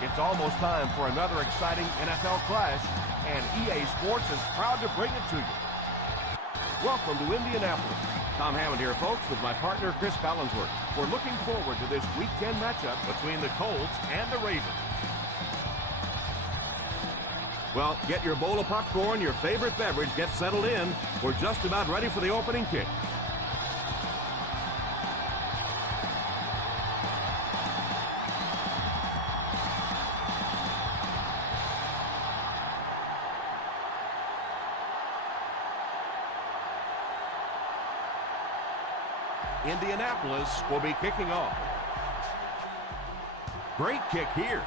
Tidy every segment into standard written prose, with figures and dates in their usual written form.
It's almost time for another exciting NFL clash, and EA Sports is proud to bring it to you. Welcome to Indianapolis. Tom Hammond here, folks, with my partner, Chris Collinsworth. We're looking forward to this Week 10 matchup between the Colts and the Ravens. Well, get your bowl of popcorn, your favorite beverage, get settled in. We're just about ready for the opening kick. Indianapolis will be kicking off. Great kick here.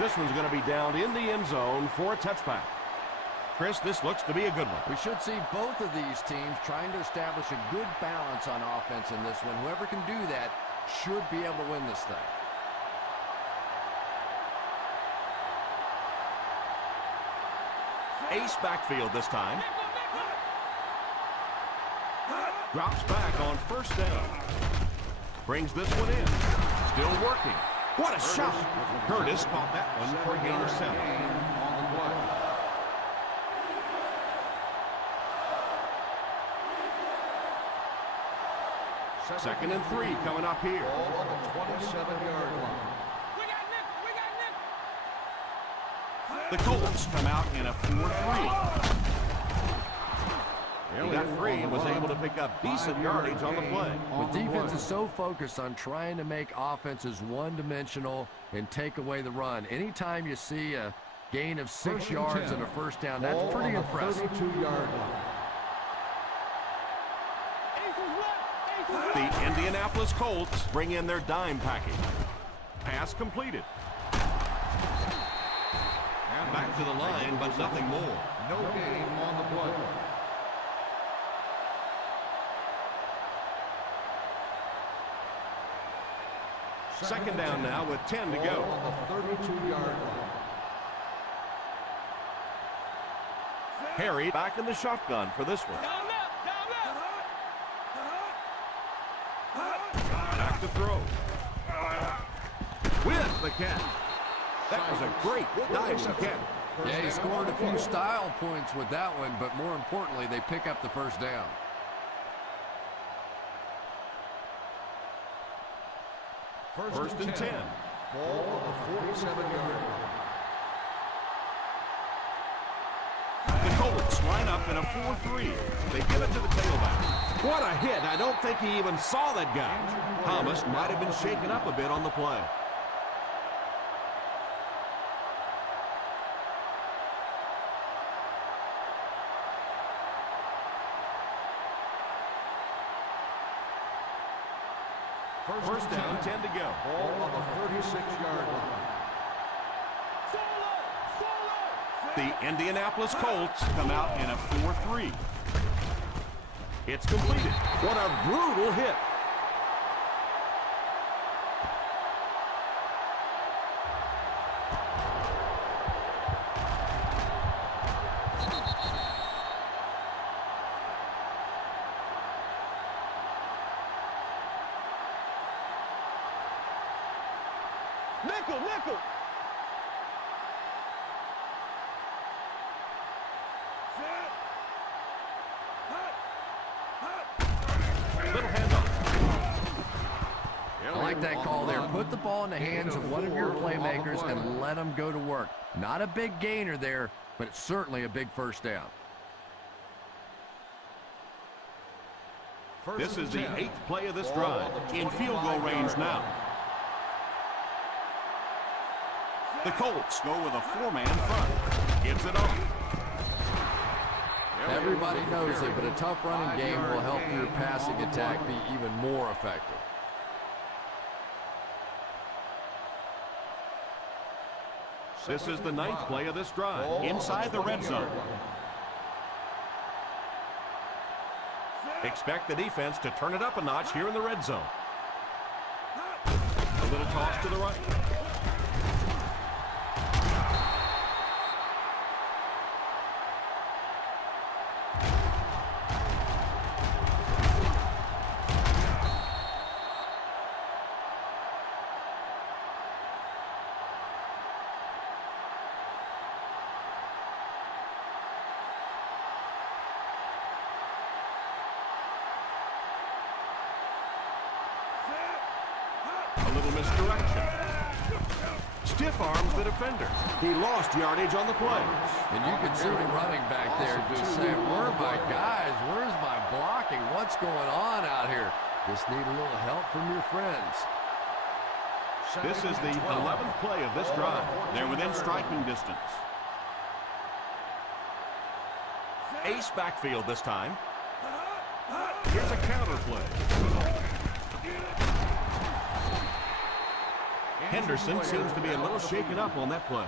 This one's going to be down in the end zone for a touchback. Chris, this looks to be a good one. We should see both of these teams trying to establish a good balance on offense in this one. Whoever can do that should be able to win this thing. Ace backfield this time. Drops back on first down. Brings this one in. Still working. What a shot. Curtis caught that one for a gain of 7. Second and 3 coming up here. Ball on the 27-yard line. The Colts come out in a 4-3. He got free and was able to pick up decent yardage on the play. The defense is so focused on trying to make offenses one-dimensional and take away the run. Anytime you see a gain of 6 yards and a first down, that's pretty impressive. 32-yard line. The Indianapolis Colts bring in their dime package. Pass completed. And back to the line, but nothing more. No gain on the play. Second down now with 10 to go. On the 32-yard line. Harry back in the shotgun for this one. Back to throw. With the catch. That was a great diving catch. Yeah, he scored a few style points with that one, but more importantly, they pick up the first down. First and 10. Ball on the 47-yard line. The Colts line up in a 4-3. They give it to the tailback. What a hit. I don't think he even saw that guy. Thomas might have been shaken up a bit on the play. First down, 10 to go. Ball on the 36-yard line. The Indianapolis Colts come out in a 4-3. It's completed. What a brutal hit. Nickel. Little handoff. I like that call there. Put the ball in the hands of one of your playmakers and let them go to work. Not a big gainer there, but it's certainly a big first down. This is the 8th play of this drive. In field goal range now. The Colts go with a 4-man front. Gives it on. Everybody knows it, but a tough running game will help your passing attack be even more effective. This is the 9th play of this drive. Inside the red zone. Expect the defense to turn it up a notch here in the red zone. A little toss to the right. A little misdirection. Stiff arms the defender. He lost yardage on the play. And you can see the running back there just saying, where are my guys? Where's my blocking? What's going on out here? Just need a little help from your friends. This is the 11th play of this drive. They're within striking distance. Ace backfield this time. Here's a counter play. Henderson seems to be a little shaken up on that play.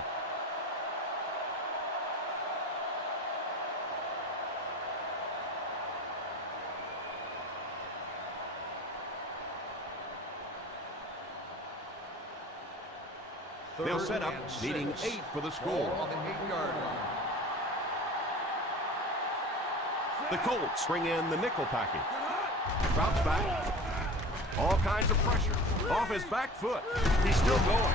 They'll set up, needing 8 for the score. Ball on the 8-yard line. The Colts bring in the nickel package. Drops back. All kinds of pressure. Off his back foot. He's still going.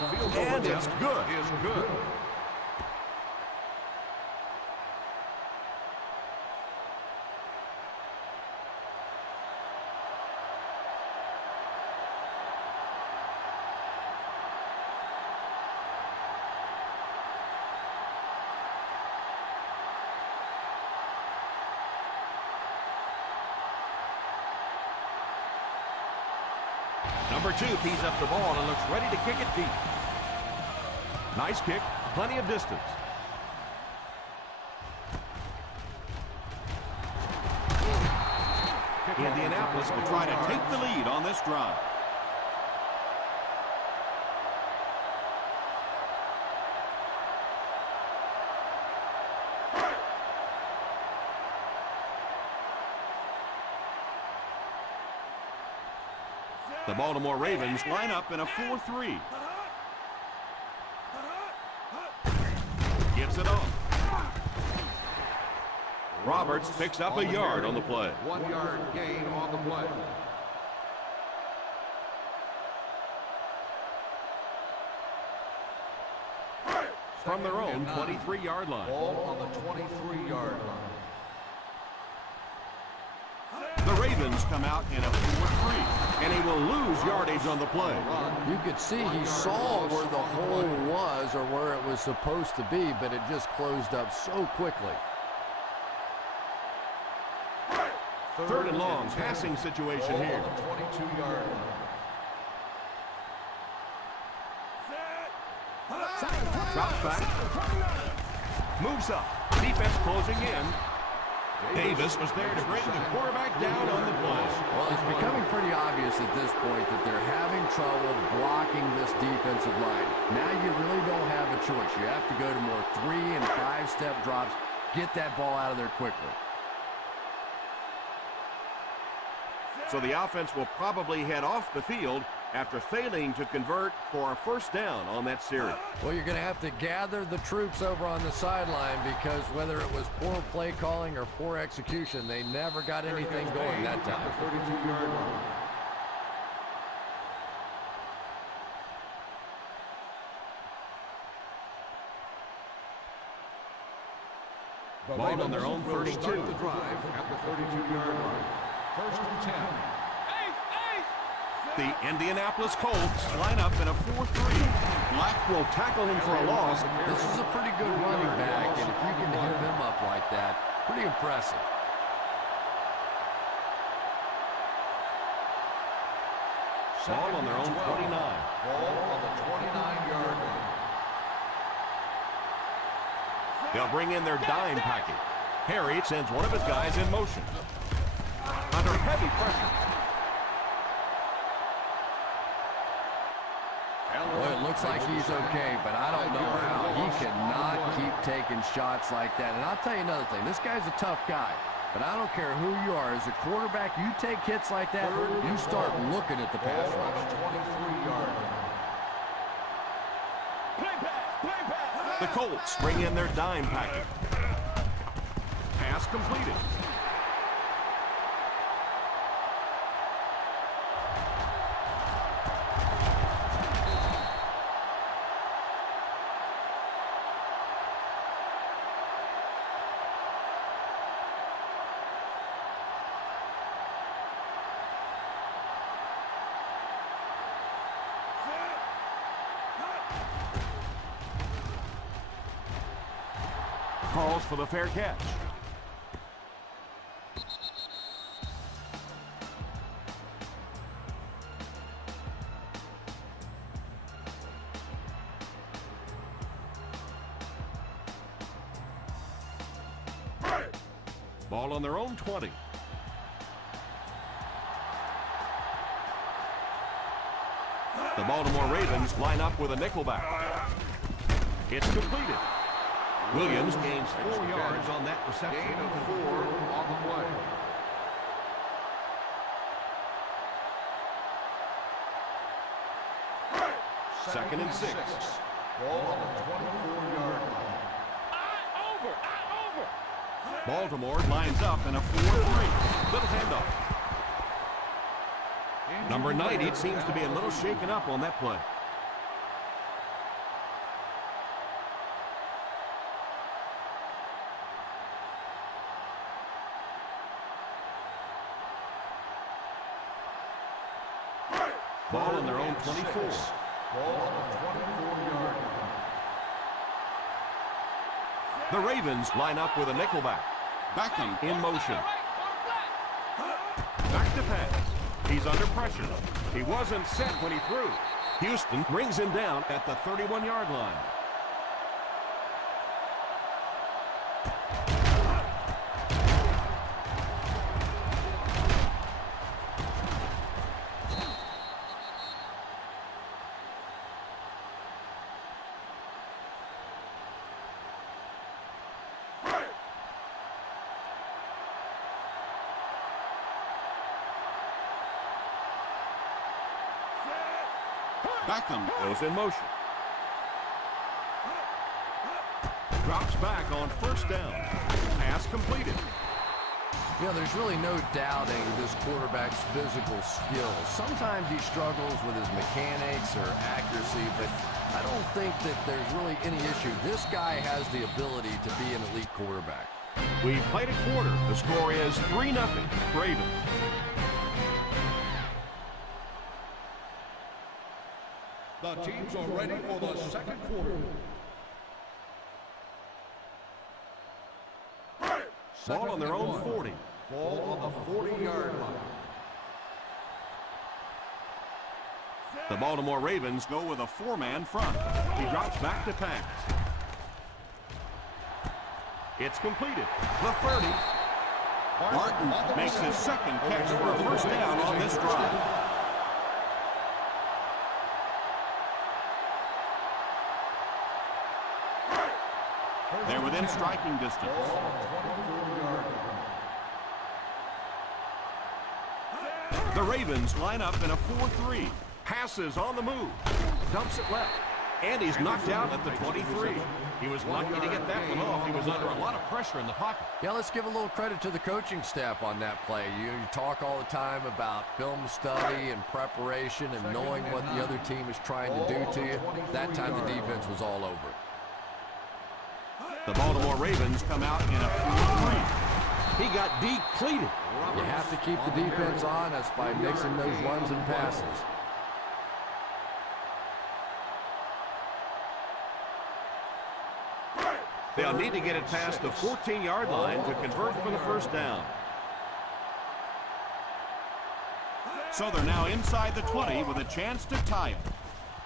The field goal And it's attempt good. is good. Number 2 tees up the ball and looks ready to kick it deep. Nice kick, plenty of distance. Indianapolis will try to take the lead on this drive. The Baltimore Ravens line up in a 4-3. Gives it off. Roberts picks up a yard on the play. 1-yard gain on the play. From their own 23-yard line. Ball on the 23-yard line. The Ravens come out in a 4-3, and he will lose yardage on the play. You could see he saw where the hole was or where it was supposed to be, but it just closed up so quickly. Third and long, passing situation Ball here. on the 22-yard line. Drops back. Moves up. Defense closing in. Davis was there to bring the quarterback down on the play. Well, it's becoming pretty obvious at this point that they're having trouble blocking this defensive line. Now you really don't have a choice. You have to go to more 3- and 5-step drops. Get that ball out of there quickly. So the offense will probably head off the field after failing to convert for a first down on that series. Well, you're going to have to gather the troops over on the sideline because whether it was poor play calling or poor execution, they never got anything going that time. At the 32-yard line. The Ball on their own will 32. start the drive at the 32-yard line. First and 10. The Indianapolis Colts line up in a 4-3. Black will tackle him for a loss. This is a pretty good running back, and if you can hit him up like that, pretty impressive. Ball on their own 29. Ball on the 29-yard line. They'll bring in their dime package. Harry sends one of his guys in motion. Under heavy pressure. Well, it looks like he's okay, but I don't know how. He cannot keep taking shots like that. And I'll tell you another thing. This guy's a tough guy, but I don't care who you are. As a quarterback, you take hits like that, you start looking at the pass Ball on rush. the 23-yard line. The Colts bring in their dime package. Pass completed. Calls for the fair catch. Ball on their own 20. The Baltimore Ravens line up with a nickelback. It's completed. Williams gains 4 yards on that reception. Gain of 4 on the play. Second and 6. Ball on the 24-yard line. Baltimore lines up in a 4-3. Little handoff. Number 90 seems to be a little shaken up on that play. Ball on their own 24. Ball on the 24-yard line. The Ravens line up with a nickelback. Beckham in motion. Back to pass. He's under pressure. He wasn't set when he threw. Houston brings him down at the 31-yard line. Beckham goes in motion. Drops back on first down. Pass completed. You know, there's really no doubting this quarterback's physical skills. Sometimes he struggles with his mechanics or accuracy, but I don't think that there's really any issue. This guy has the ability to be an elite quarterback. We've played a quarter. The score is 3-0 Ravens. The teams are ready for the second quarter. Ball on their own 40. Ball on the 40-yard line. The Baltimore Ravens go with a 4-man front. He drops back to pass. It's completed. The 30. Martin makes his second catch for a first down on this drive. They're within striking distance. The Ravens line up in a 4-3. Passes on the move. Dumps it left. And he's knocked out at the 23. He was lucky to get that one off. He was under a lot of pressure in the pocket. Yeah, let's give a little credit to the coaching staff on that play. You talk all the time about film study and preparation and knowing what the other team is trying to do to you. That time the defense was all over. The Baltimore Ravens come out in a 4-3. He got depleted. You have to keep the defense honest by mixing those runs and passes. They'll need to get it past the 14-yard line to convert for the first down. So they're now inside the 20 with a chance to tie it.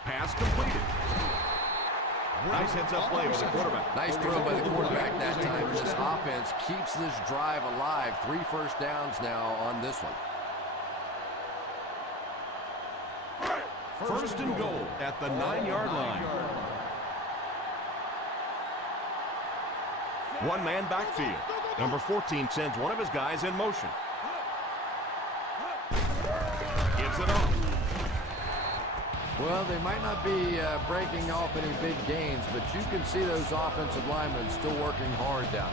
Pass completed. Nice heads-up play with the quarterback. Nice throw by the quarterback that time. This offense keeps this drive alive. 3 first downs now on this one. First and goal at the 9-yard line. One-man backfield. Number 14 sends one of his guys in motion. Gives it off. Well, they might not be breaking off any big gains, but you can see those offensive linemen still working hard down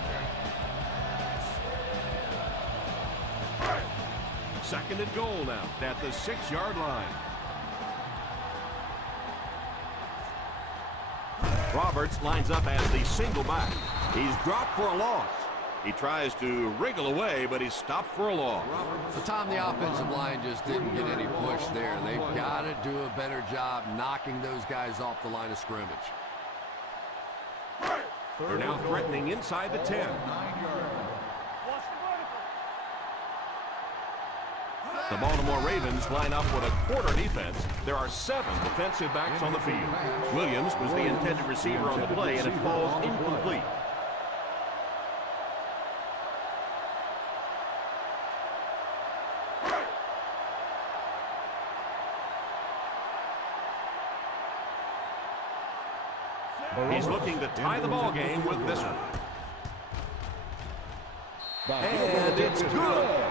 there. Second and goal now at the 6-yard line. Roberts lines up as the single back. He's dropped for a loss. He tries to wriggle away, but he's stopped for a loss. So, Tom, the offensive line just didn't get any push there. They've got to do a better job knocking those guys off the line of scrimmage. They're now threatening inside the 10. The Baltimore Ravens line up with a quarter defense. There are 7 defensive backs on the field. Williams was the intended receiver on the play, and it falls incomplete. He's looking to tie the ball game with this one. And it's good.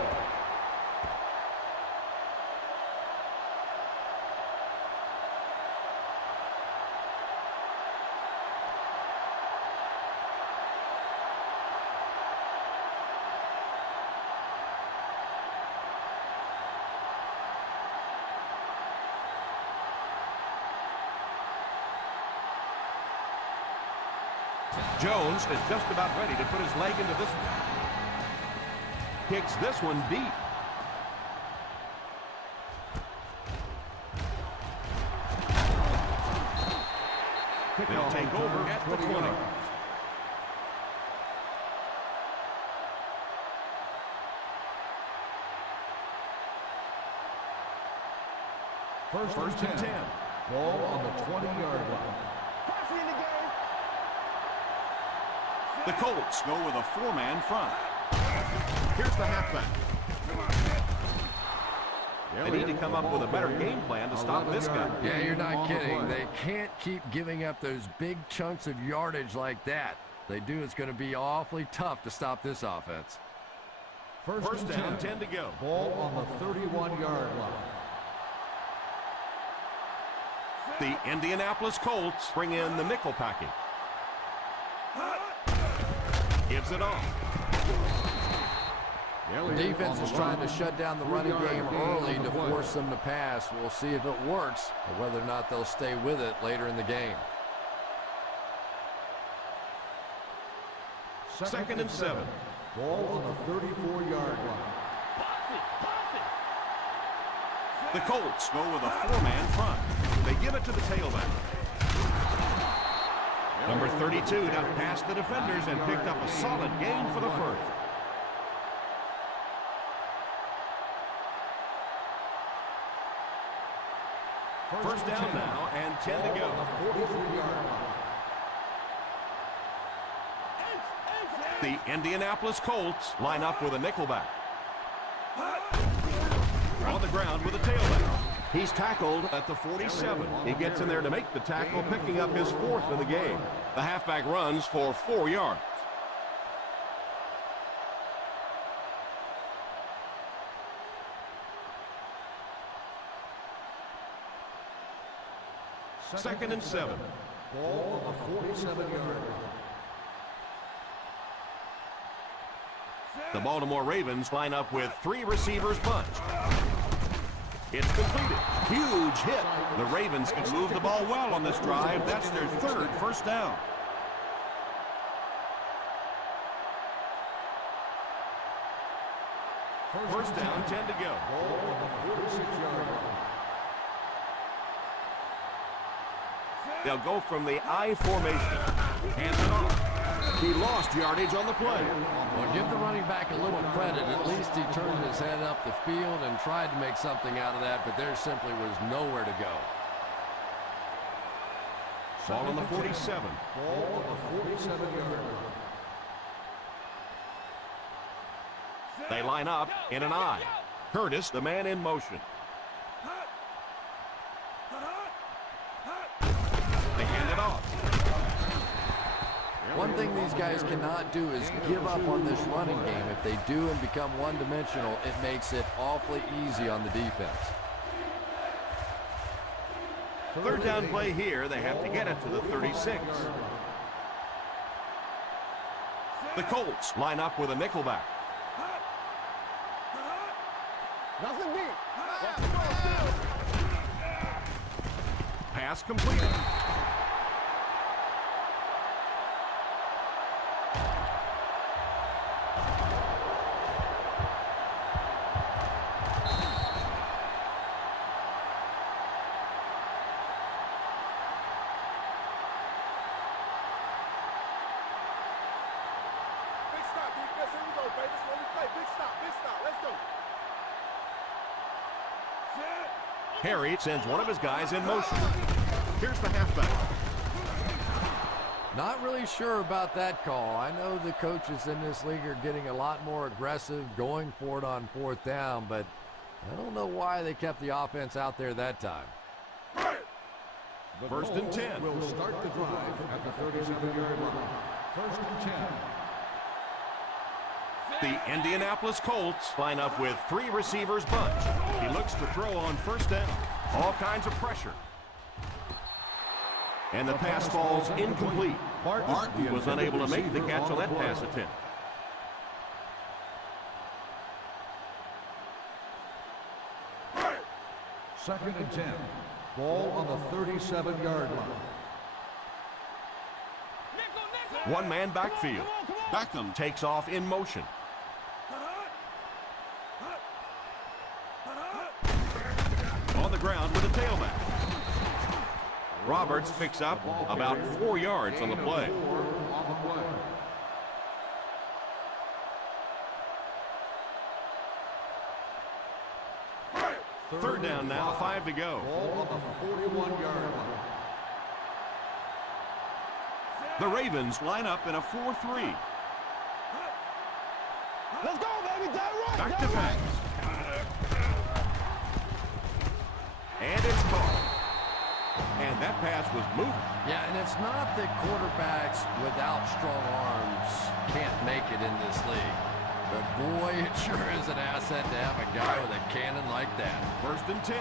Jones is just about ready to put his leg into this one. Kicks this one deep. They'll take over at the 20. First and 10. Ball on the 20-yard line. The Colts go with a four-man front. Here's the halfback. They need to come up with a better game plan to stop this guy. Yeah, you're not kidding. They can't keep giving up those big chunks of yardage like that. They do, it's going to be awfully tough to stop this offense. First down, 10 to go. Ball on the 31-yard line. The Indianapolis Colts bring in the nickel packing. Gives it off. The defense is trying to shut down the running game early to force them to pass. We'll see if it works or whether or not they'll stay with it later in the game. Second and 7. Ball on the 34-yard line. The Colts go with a four-man front. They give it to the tailback. Number 32 got past the defenders and picked up a solid gain for the first. First down now and 10 to go. The Indianapolis Colts line up with a nickelback. On the ground with a tailback. He's tackled at the 47. He gets in there to make the tackle, picking up his fourth of the game. The halfback runs for 4 yards. Second and 7. Ball on the 47-yard line. The Baltimore Ravens line up with 3 receivers bunched. It's completed. Huge hit. The Ravens can move the ball well on this drive. That's their third first down. First down, 10 to go. Ball on the 46-yard line. They'll go from the I formation. Hands it off. He lost yardage on the play. Well, give the running back a little credit. At least he turned his head up the field and tried to make something out of that, but there simply was nowhere to go. Ball on the 47. Ball on the 47-yard line. They line up in an I. Curtis, the man in motion. They hand it off. One thing these guys cannot do is give up on this running game. If they do and become one-dimensional, it makes it awfully easy on the defense. Third down play here. They have to get it to the 36. The Colts line up with a nickelback. Pass completed. Harry sends one of his guys in motion. Here's the halfback. Not really sure about that call. I know the coaches in this league are getting a lot more aggressive, going for it on fourth down, but I don't know why they kept the offense out there that time. First and 10. Will start the drive at the 37-yard line. First and 10. The Indianapolis Colts line up with 3 receivers bunch. He looks to throw on first down. All kinds of pressure. And the pass falls incomplete. Martin was unable to make the catch on that pass attempt. Second and 10. Ball on the 37-yard line. One man backfield. Beckham takes off in motion. On the ground with a tailback. Roberts picks up about 4 yards on the play. Third down now, 5 to go. Ball on the 41-yard line. The Ravens line up in a 4-3. Let's go, baby. Back to back. And it's caught. And that pass was moving. Yeah, and it's not that quarterbacks without strong arms can't make it in this league. But boy, it sure is an asset to have a guy with a cannon like that. First and 10.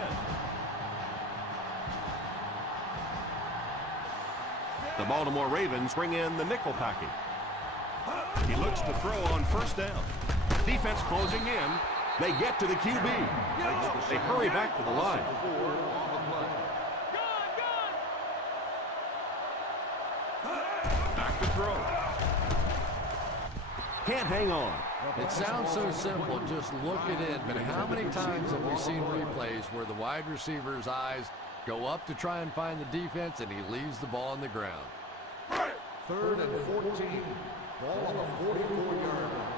The Baltimore Ravens bring in the nickel package. He looks to throw on first down. Defense closing in. They get to the QB. They hurry back to the line. Back to throw. Can't hang on. It sounds so simple, just look at it, but how many times have we seen replays where the wide receiver's eyes go up to try and find the defense and he leaves the ball on the ground? Third and 14. Ball on the 44-yard line.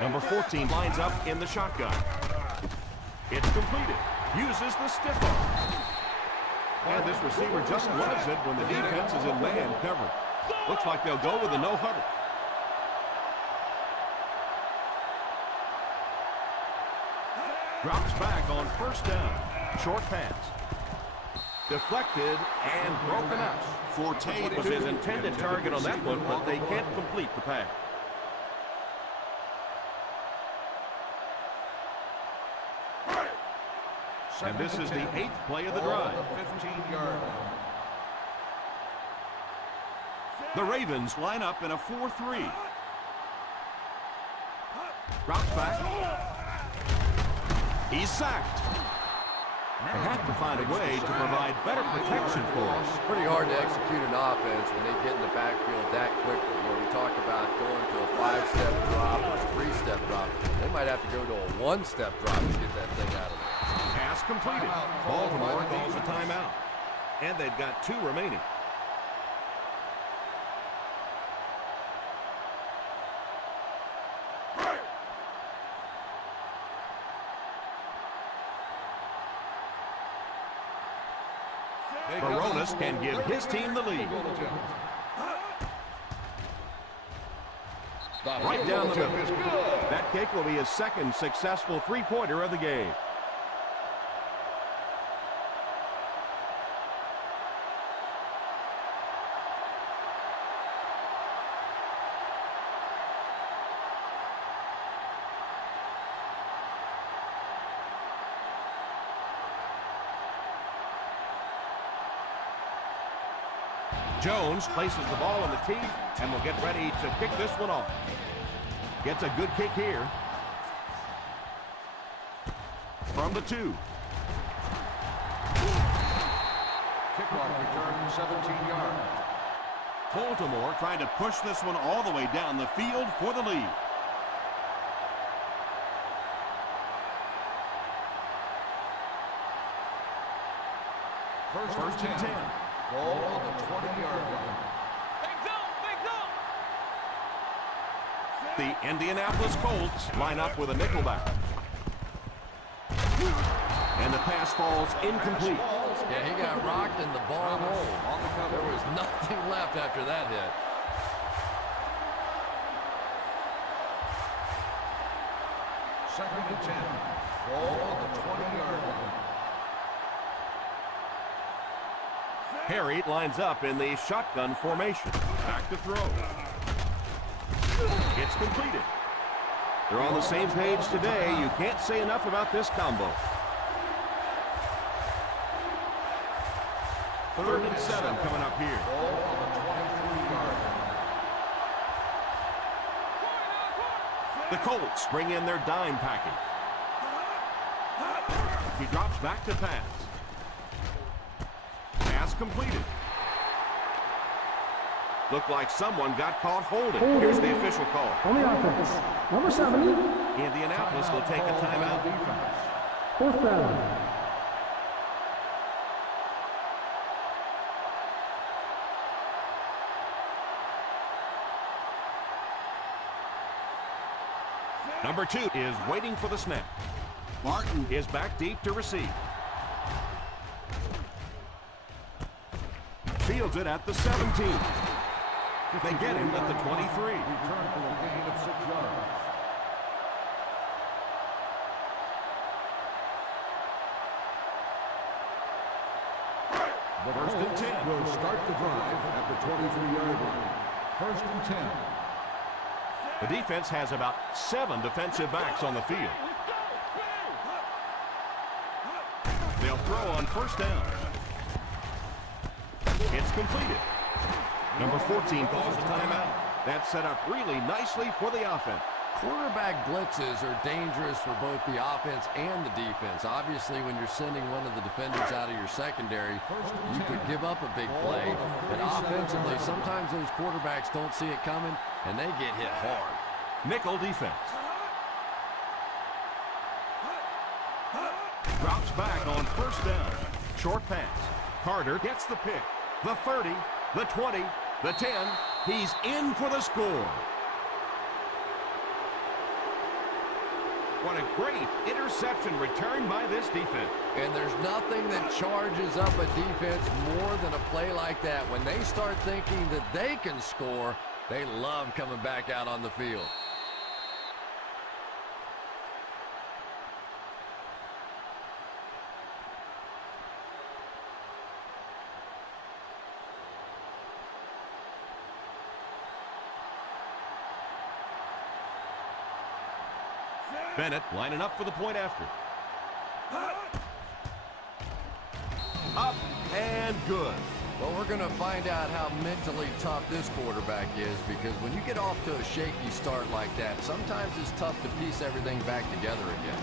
Number 14 lines up in the shotgun. It's completed. Uses the stiff arm. And this receiver just loves it when the defense is in man coverage. Looks like they'll go with a no huddle. Drops back on first down. Short pass. Deflected and broken up. Forte was his intended target on that one, but they can't complete the pass. And this is the 8th play of the drive. 15-yard line. The Ravens line up in a 4-3. Drops back. He's sacked. They have to find a way to provide better protection for us. It's pretty hard to execute an offense when they get in the backfield that quickly. You know, we talk about going to a 5-step drop or a 3-step drop. They might have to go to a 1-step drop to get that thing out of there. Pass completed. Baltimore calls a timeout. And they've got 2 remaining. Baronis can give his team the lead. Right down the middle. That kick will be his 2nd successful 3-pointer of the game. Jones places the ball on the tee and will get ready to kick this one off. Gets a good kick here. From the 2. Kickoff return 17 yards. Baltimore trying to push this one all the way down the field for the lead. First and 10. Ball on the 20-yard line. The Indianapolis Colts line up with a nickelback. And the pass falls incomplete. Yeah, he got rocked and the ball rolled. There was nothing left after that hit. Second and 10. Ball on the 20-yard line. Harry lines up in the shotgun formation. Back to throw. It's completed. They're on the same page today. You can't say enough about this combo. 3rd and 7 coming up here. The Colts bring in their dime package. He drops back to pass. Pass completed. Looked like someone got caught holding. Here's the official call. On the offense, number 70. Indianapolis will take a timeout. 4th down. Number 2 is waiting for the snap. Martin is back deep to receive. Fields it at the 17. They get him at the 23. Return for a gain of 6 yards. The 1st and 10. Will start the drive at the 23-yard line. 1st and 10. The defense has about 7 defensive backs on the field. They'll throw on 1st down. It's completed. Number 14 calls a timeout. That's set up really nicely for the offense. Quarterback blitzes are dangerous for both the offense and the defense. Obviously, when you're sending one of the defenders out of your secondary, you could give up a big play. But offensively, sometimes those quarterbacks don't see it coming, and they get hit hard. Nickel defense. Drops back on 1st down. Short pass. Carter gets the pick. The 30, the 20, the 10. He's in for the score. What a great interception return by this defense. And there's nothing that charges up a defense more than a play like that. When they start thinking that they can score, they love coming back out on the field. Bennett lining up for the point after. Up and good. Well, we're going to find out how mentally tough this quarterback is, because when you get off to a shaky start like that, sometimes it's tough to piece everything back together again.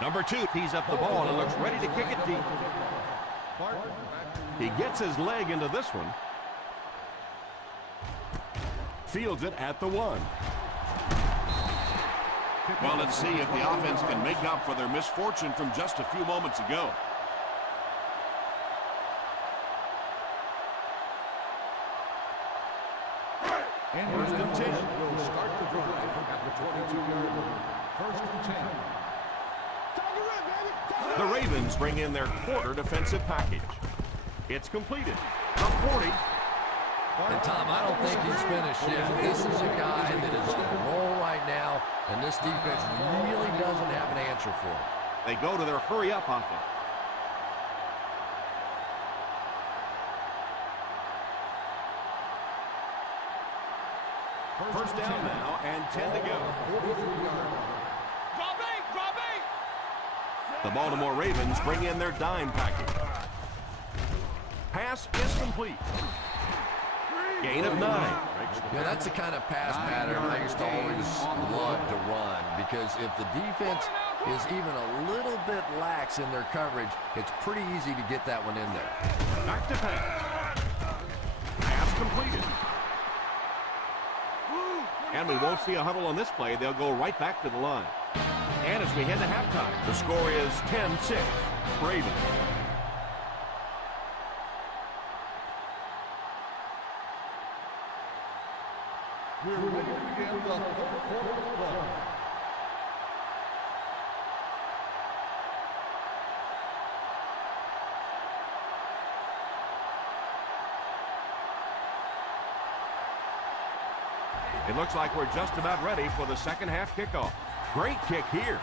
Number 2 tees up the ball and looks ready to kick it deep. He gets his leg into this one. Fields it at the 1. Well, let's see if the offense can make up for their misfortune from just a few moments ago. And 1st and 10. will start the drive at the 22-yard line. 1st and 10. The Ravens bring in their quarter defensive package. It's completed. The 40. And Tom, I don't think he's finished yet. This is a guy that is on a roll right now, and this defense really doesn't have an answer for him. They go to their hurry-up offense. First down now and 10 to go. The Baltimore Ravens bring in their dime package. Pass is complete. Gain of 9. Yeah, that's the kind of pass pattern I used to always love to run, because if the defense is even a little bit lax in their coverage, it's pretty easy to get that one in there. Back to pass. Pass completed. And we won't see a huddle on this play. They'll go right back to the line. And as we head to halftime, the score is 10-6, Ravens. We're ready to begin the 4th quarter of play. It looks like we're just about ready for the second half kickoff. Great kick here.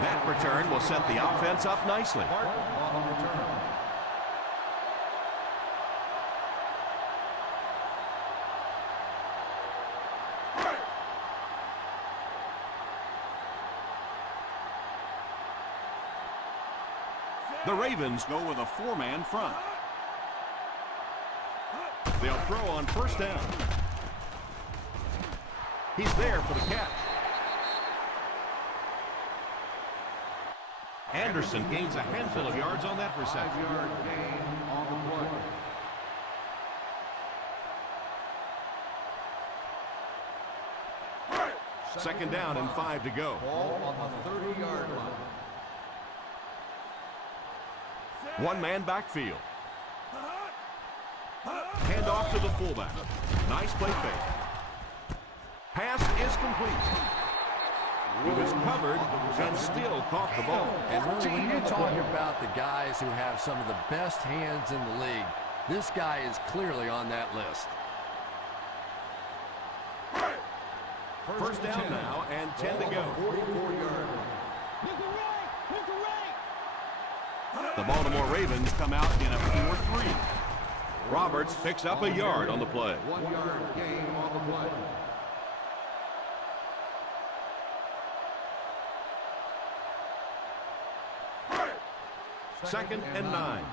That return will set the offense up nicely. The Ravens go with a four-man front. They'll throw on first down. He's there for the catch. Anderson gains a handful of yards on that reception. 5-yard gain on the play. Second down and 5 to go. Ball on the 30-yard line. One-man backfield. Hand off to the fullback. Nice play fake. Pass is complete. He was covered and still caught the ball. And really, when you talk about the guys who have some of the best hands in the league, this guy is clearly on that list. First down now and 10 to go. 44-yard line. The Baltimore Ravens come out in a 4-3. Roberts picks up a yard on the play. 1-yard gain on the play. Second and 9.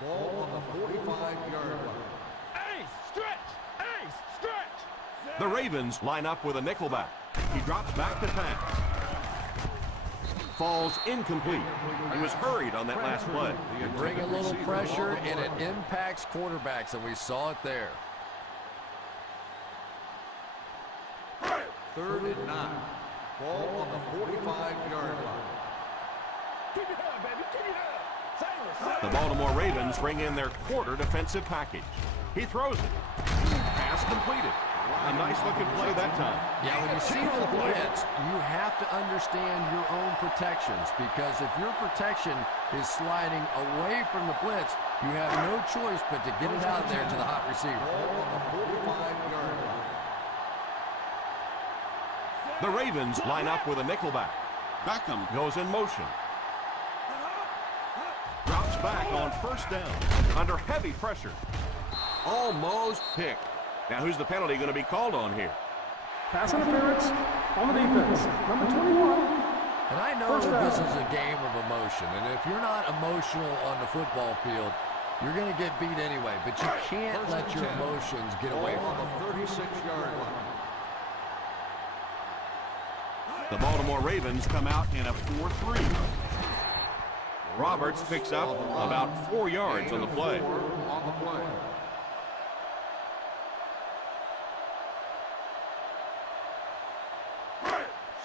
Ball on the 45-yard line. The Ravens line up with a nickelback. He drops back to pass. Falls incomplete. He was hurried on that last play. You bring a little pressure, and it impacts quarterbacks, and we saw it there. 3rd and 9. Ball on the 45-yard line. The Baltimore Ravens bring in their quarter defensive package. He throws it. Pass completed. A nice-looking play that time. Yeah, when you see the blitz, you have to understand your own protections, because if your protection is sliding away from the blitz, you have no choice but to get it out there to the hot receiver. Ball on the 45-yard line. The Ravens line up with a nickelback. Beckham goes in motion. Drops back on first down under heavy pressure. Almost picked. Now, who's the penalty going to be called on here? Pass interference on the defense. Number 21. And I know this is a game of emotion, and if you're not emotional on the football field, you're going to get beat anyway, but you can't let your emotions get away from you. On the 36-yard line. The Baltimore Ravens come out in a 4-3. Roberts picks up about 4 yards on the play. On the play.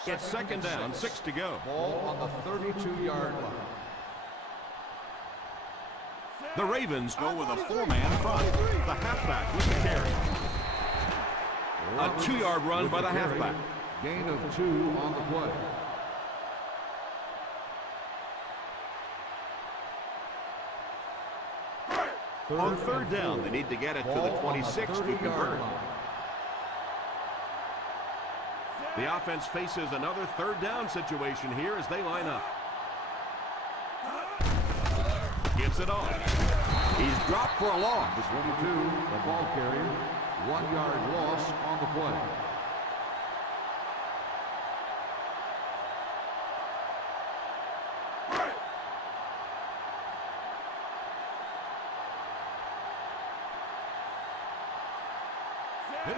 It's second down, 6 to go. Ball on the 32-yard line. The Ravens go with a four-man front. The halfback with the carry. A 2-yard run by the halfback. Gain of 2 on the play. On third down, they need to get it to the 26 to convert. The offense faces another third down situation here as they line up. Gives it off. He's dropped for a loss. 22, the ball carrier. 1-yard loss on the play.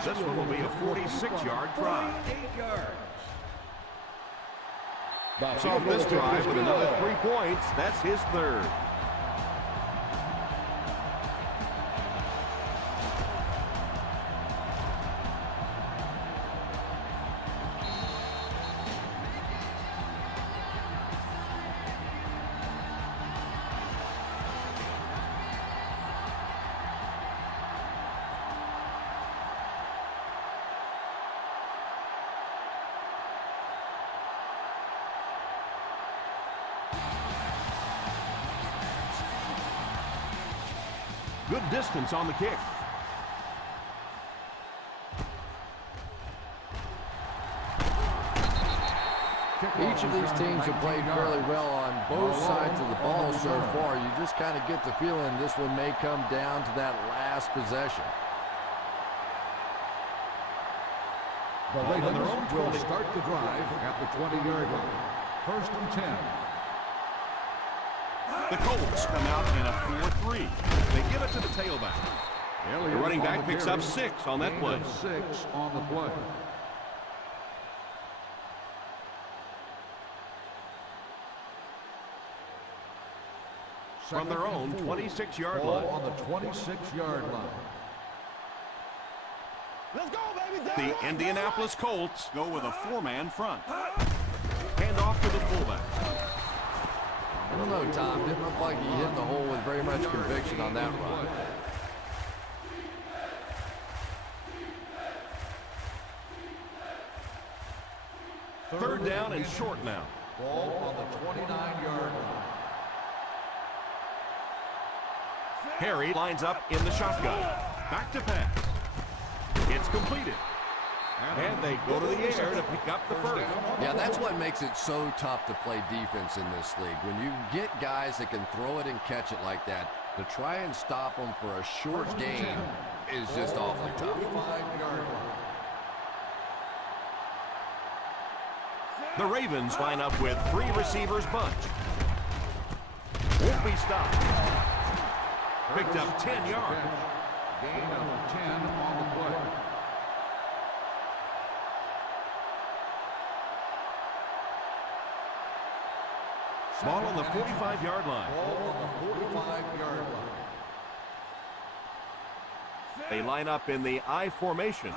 This one will be a 46-yard drive. 8 yards. Backs off this drive with another 3 points. That's his third. Good distance on the kick. Each of these teams have played fairly well on both sides of the ball so far. You just kind of get the feeling this one may come down to that last possession. The Ravens will start the drive at the 20-yard line. 1st and 10. The Colts come out in a 4-3. They give it to the tailback. The running back picks up 6 on that play. 6 on the play. From their own 26-yard Ball line. on the 26-yard line. Let's go, baby. The Indianapolis Colts go with a 4-man front. Hand off to the fullback. I don't know, Tom. Didn't look like he hit the hole with very much conviction on that run. Third down and short now. Ball on the 29-yard line. Harry lines up in the shotgun. Back to pass. It's completed. And they go to the air to pick up the first. Yeah, that's what makes it so tough to play defense in this league. When you get guys that can throw it and catch it like that, to try and stop them for a short gain is just awfully tough. 5-yard line. The Ravens line up with 3 receivers bunch. Won't be stopped. Picked up 10 yards. Gain of 10 on the play. Ball on the 45-yard line. Ball on the 45-yard line. They line up in the I formation.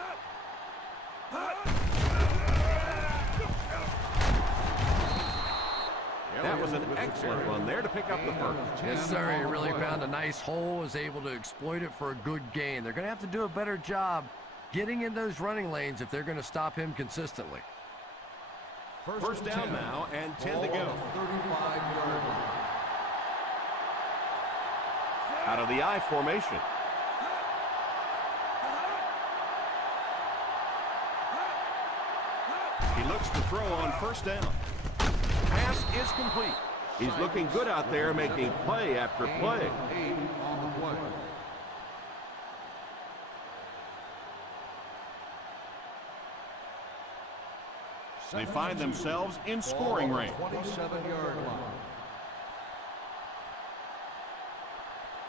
That was an excellent run there to pick up the first. Yes, sir. He really found a nice hole, was able to exploit it for a good gain. They're going to have to do a better job getting in those running lanes if they're going to stop him consistently. First down now and 10 to go. 35-yard line. Out of the I formation. He looks to throw on first down. Pass is complete. He's looking good out there, making play after play. 8 on the play. They find themselves in scoring range. 27-yard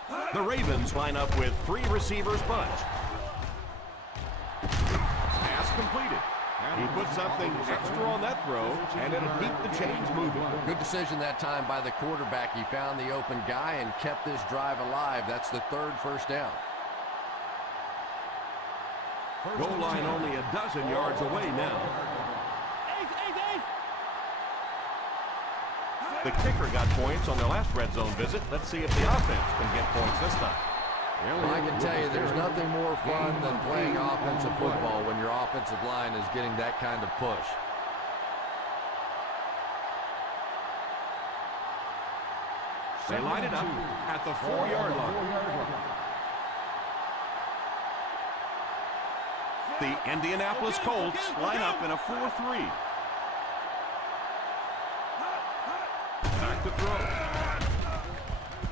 line. The Ravens line up with 3 receivers bunch. Pass completed. He put something extra on that throw, and it'll keep the chains moving. Good decision that time by the quarterback. He found the open guy and kept this drive alive. That's the 3rd first down. Goal line only a dozen yards away now. The kicker got points on their last red zone visit. Let's see if the offense can get points this time. Well, I can tell you there's nothing more fun than playing offensive football when your offensive line is getting that kind of push. They line it up at the 4-yard line. The Indianapolis Colts line up in a 4-3. Back to throw.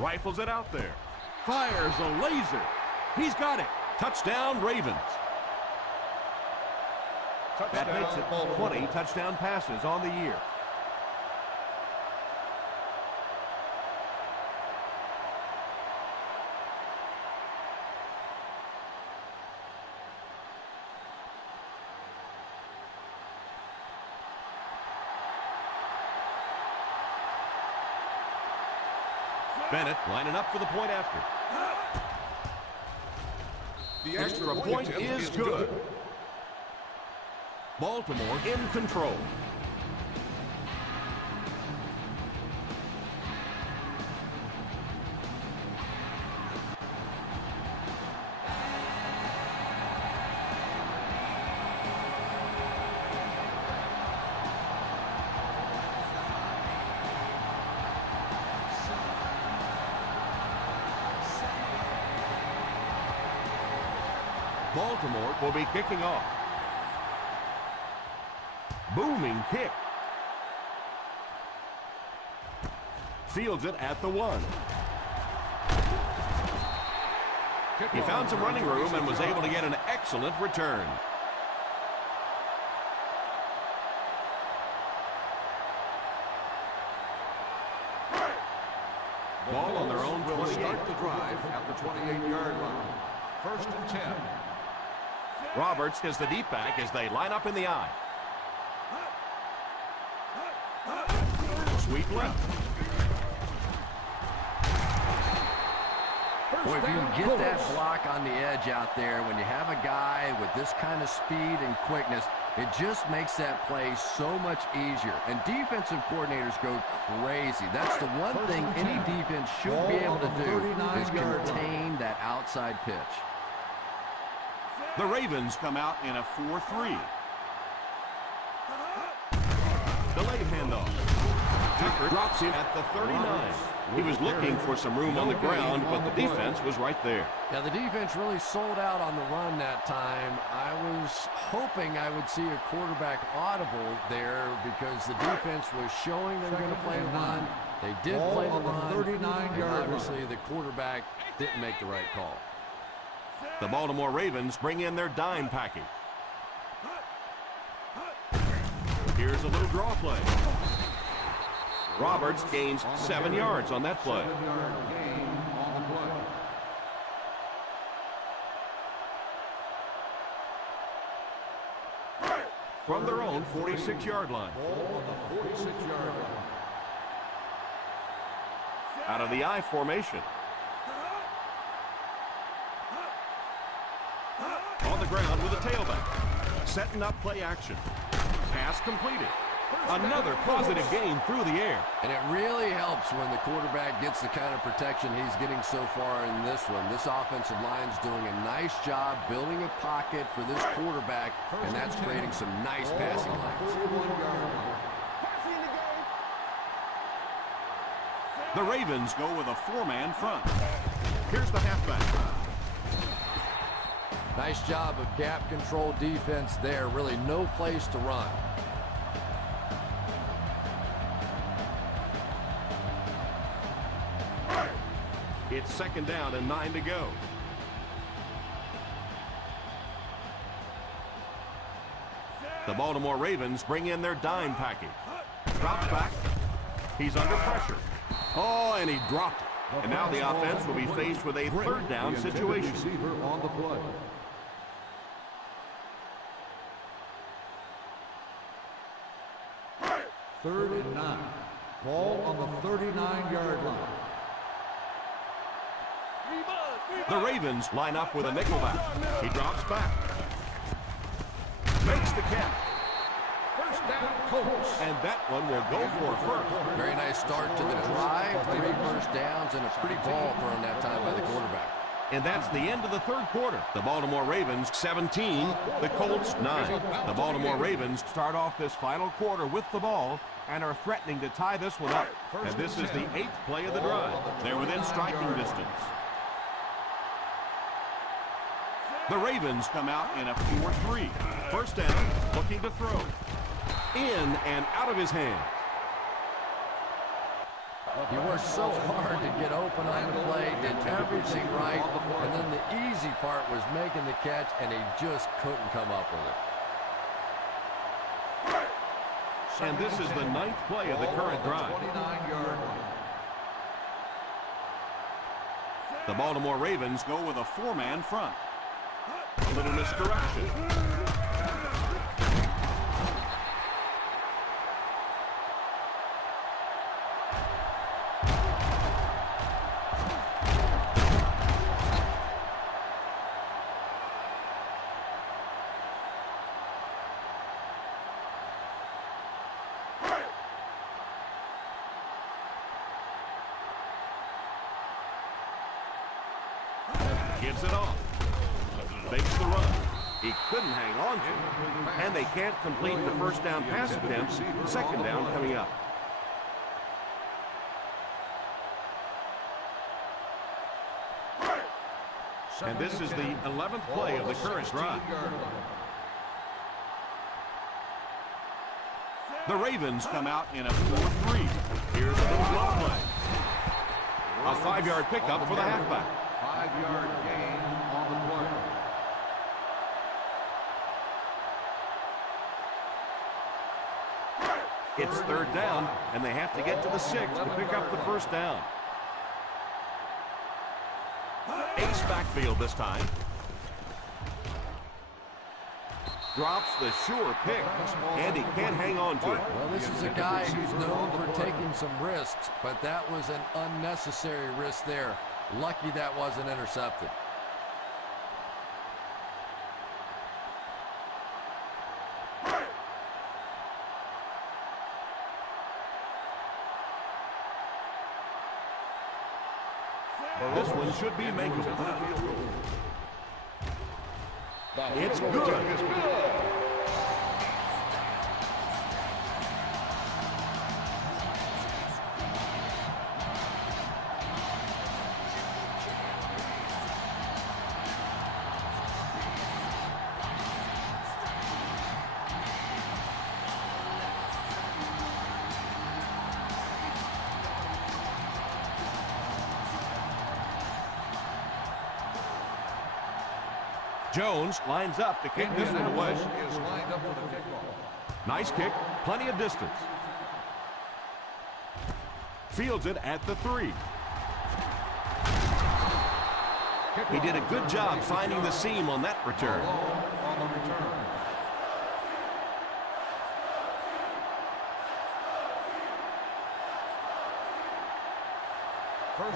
Rifles it out there. Fires a laser. He's got it. Touchdown, Ravens. That makes it 20 touchdown passes on the year. Bennett lining up for the point after. The extra point is good. Baltimore in control. Baltimore will be kicking off. Booming kick. Fields it at the 1. He found some running room and was able to get an excellent return. Ball on their own 28. Will start the drive at the 28-yard line. First and 10. Roberts is the deep back as they line up in the I. Sweep left. Boy, if you can get that block on the edge out there, when you have a guy with this kind of speed and quickness, it just makes that play so much easier. And defensive coordinators go crazy. That's the one thing any defense should be able to do, is contain that outside pitch. The Ravens come out in a 4-3. Delayed handoff. Tucker drops him at the 39. He was looking for some room on the ground, but the defense was right there. Yeah, the defense really sold out on the run that time. I was hoping I would see a quarterback audible there because the defense was showing they were going to play the run. They did play the run, and obviously the quarterback didn't make the right call. The Baltimore Ravens bring in their dime package. Here's a little draw play. Roberts gains 7 yards on that play. 7-yard gain on the play. From their own 46-yard line. Ball on the 46-yard line. Out of the I formation. On the ground with a tailback. Setting up play action. Pass completed. Another positive gain through the air. And it really helps when the quarterback gets the kind of protection he's getting so far in this one. This offensive line's doing a nice job building a pocket for this quarterback, and that's creating some nice passing lanes. The Ravens go with a 4-man front. Here's the halfback. Nice job of gap control defense there. Really no place to run. It's 2nd down and 9 to go. The Baltimore Ravens bring in their dime package. Drops back. He's under pressure. Oh, and he dropped it. And now the offense will be faced with a 3rd down situation. Receiver on the play. Third and 9. Ball on the 39-yard line. The Ravens line up with a nickelback. He drops back. Makes the catch. First down, Colts. And that one will go for first. Very nice start to the drive. 3 first downs and a pretty ball thrown that time by the quarterback. And that's the end of the 3rd quarter. The Baltimore Ravens 17, the Colts 9. The Baltimore Ravens start off this final quarter with the ball and are threatening to tie this one up. And this is the 8th play of the drive. They're within striking distance. The Ravens come out in a 4-3. First down, looking to throw. In and out of his hand. He worked so hard to get open on the play, did everything right, and then the easy part was making the catch, and he just couldn't come up with it. And this is the 9th play of the current drive. 29-yard line. The Baltimore Ravens go with a 4-man front. A little misdirection. Gives it off. Fakes the run. He couldn't hang on to it. And they can't complete the first down pass attempt. 2nd down coming up. And this is the 11th play of the current drive. The Ravens come out in a 4-3. Here's the block play. A 5-yard pickup for the halfback. 5-yard gain on the play. It's third down, and they have to get to the 6 to pick up the first down. Ace backfield this time. Drops the sure pick, and he can't hang on to it. Well, this is a guy who's known for taking some risks, but that was an unnecessary risk there. Lucky that wasn't intercepted. This one should be makeable. It's good. Jones lines up to kick this one away. Is lined up for the kickoff. Nice kick, plenty of distance. Fields it at the 3. He did a good job finding the seam on that return. On the return.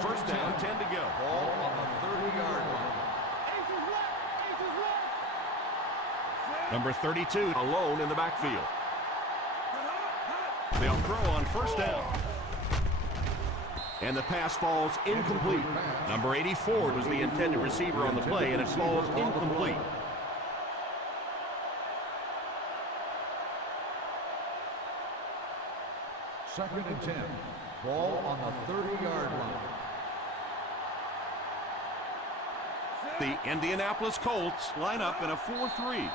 First down, 10 to go. Ball on the 30-yard line. Number 32 alone in the backfield. They'll throw on first down. And the pass falls incomplete. Number 84 was the intended receiver on the play, and it falls incomplete. Second and 10. Ball on the 30-yard line. The Indianapolis Colts line up in a 4-3.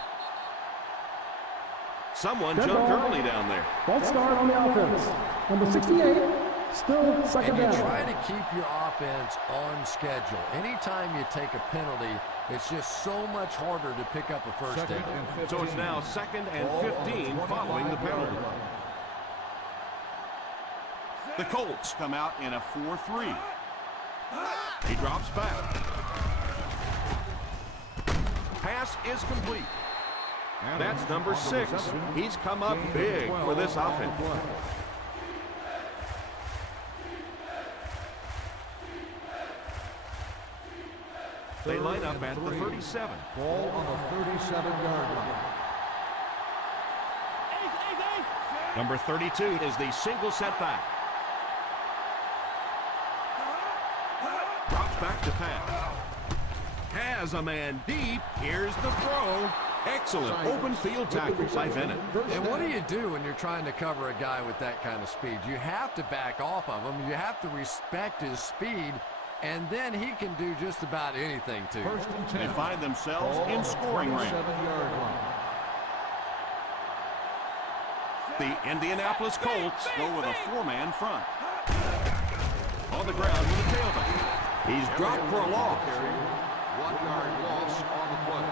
Someone jumped early down there. False start on the offense. Number 68, still second And you down. try to keep your offense on schedule. Anytime you take a penalty, it's just so much harder to pick up a first Second down. and 15. So it's now 2nd and Ball on the 15 following the 25-yard penalty. line. The Colts come out in a 4-3. He drops back. Pass is complete. That's number 6. He's come up big for this offense. They line up at the 37. Ball on the 37-yard line. Number 32 is the single setback. Drops back to pass. Has a man deep. Here's the throw. Excellent open field tackle by Bennett. And what do you do when you're trying to cover a guy with that kind of speed? You have to back off of him. You have to respect his speed, and then he can do just about anything to you. First and 10. They find themselves Ball in on scoring the range. 27-yard line. The Indianapolis Colts go with a 4-man front. On the ground with a tailback. He's dropped for a loss. 1-yard loss on the play.